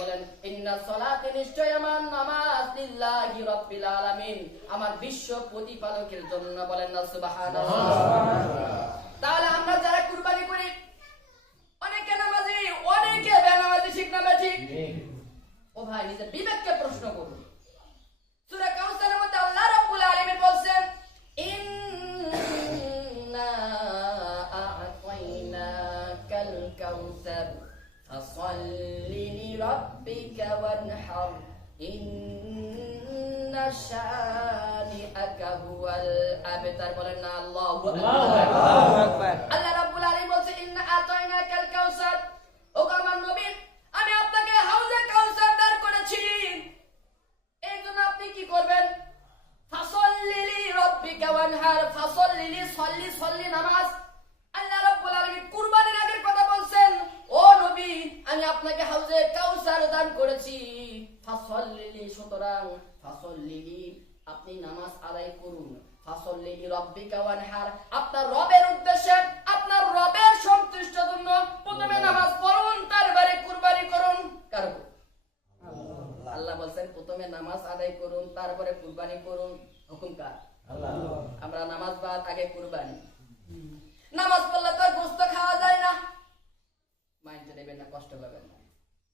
বলেন ইন্না সলাতি নিশ্চয় আমার নামাজ লিল্লাহি রাব্বিল আলামিন আমার বিশ্ব প্রতিপালকের জন্য বলেন না সুবহানাল্লাহ। তাহলে আমরা যারা কুরবানি করি অনেকে নামাজি অনেকে বেনামাজি, ঠিক না ঠিক? ও ভাই নিজের বিবেককে প্রশ্ন করুন। সূরা কাউসারের মধ্যে আল্লাহ রাব্বুল আলামিন বলেন ইন্না আ'তাইনাকাল কাউসার ফাসাল্লি লিরাব্বিকা ওয়ানহার ইন্না শানিআকা হুয়াল আবতার। বলেন না আল্লাহু আকবার। আল্লাহ রাব্বুল আলামিন বলেন ইন্না আ'তাইনাকাল কাউসার, ও আমার নবী আমি আপনাকে হাউজে কাউসার দান করেছি, এই জন্য আপনি কি করবেন? ফাসাল্লি লিরাব্বিকা ওয়ানহার, ফাসাল্লি সাল্লি নামাজ। আল্লাহ রাব্বুল আলামিন কুরবানির আগের কথা বলছেন, ও নবী আমি আপনাকে হাউজে কাউসার দান করেছি, ফাসাল্লি, সুতরাং ফাসাল্লি আপনি নামাজ আদায় করুন, ফাসাল্লি লিরাব্বিকা ওয়ানহার আপনার রবের উদ্দেশ্যে, আপনার রবের সন্তুষ্টির জন্য প্রথমে নামাজ পড়ুন, তারপরে কুরবানি করুন। কারণ আল্লাহ বলেন প্রথমে নামাজ আদায় করুন তারপরে কুরবানি করুন। হুকুম কার? আল্লাহ। আমরা নামাজ বাদ আগে কুরবানি। নামাজ পড়লে তো গোশত খাওয়া যায় না, মাইন্ডে নেবেন না, কষ্ট পাবেন না।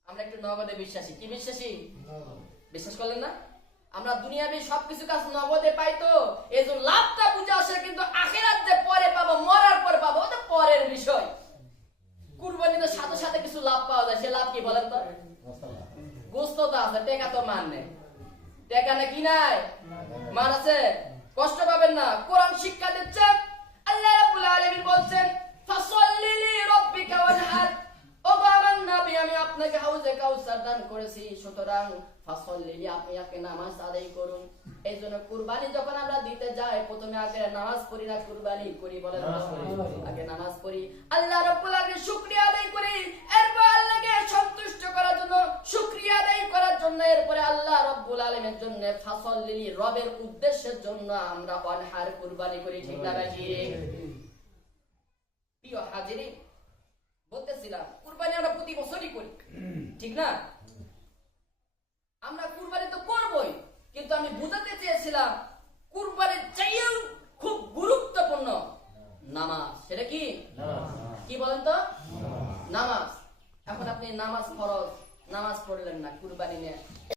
আমরা একটু নগদে বিশ্বাসী। কি বিশ্বাসী? বিশ্বাস করলেন না? আমরা দুনিয়াবি সবকিছু কাজ নগদে পাই, তো এই যে লাভটা বুঝে আসে, কিন্তু আখিরাত যে পরে পাবো, মরার পর পাবো, ওটা পরের বিষয়। কুরবানিতে সাথে সাথে কিছু লাভ পাওয়া যায়, সে লাভ কি বলেন তো? গোশত তো আছে, টাকা তো মান নেই, টাকা নাকি নাই, মান আছে, কষ্ট পাবেন না। কোরআন শিক্ষা দিচ্ছে, আল্লাহ রাব্বুল আলামিন বলছেন ফাসাল্লি লিরাব্বিকা ওয়ানহার, ও আমার নবী আমি আপনাকে হাউজে কাউসার দান করেছি, সুতরাং ফাসাল্লি আপনি আগে নামাজ আদায় করুন। এইজন্য কুরবানি যখন আমরা দিতে যাই প্রথমে আগে নামাজ পড়ি না কুরবানি করি? বলেন আগে নামাজ পড়ি, আল্লাহ রাব্বুল আলামিন শুকরিয়া আদায় করি, এরপর আল্লাহকে সন্তুষ্ট করার জন্য, শুকরিয়া আদায় করার জন্য, এরপরে আল্লাহ রাব্বুল আলামিনের জন্য ফাসাল্লি রবের উদ্দেশ্যের জন্য আমরা ওয়ানহার কুরবানি করি। ঠিক না ভাই? প্রিয় হাজিরিন, বলতেছিলাম কুরবানি আমরা প্রতি বছরই করি, ঠিক না? আমরা কুরবানি তো করবই, কিন্তু আমি বুঝাতে চেয়েছিলাম কুরবানির চাইতেও খুব গুরুত্বপূর্ণ নামাজ। সেটা কি? কি বলেন তো? নামাজ। এখন আপনি নামাজ ফরজ, নামাজ পড়লেন না, কুরবানি নিয়ে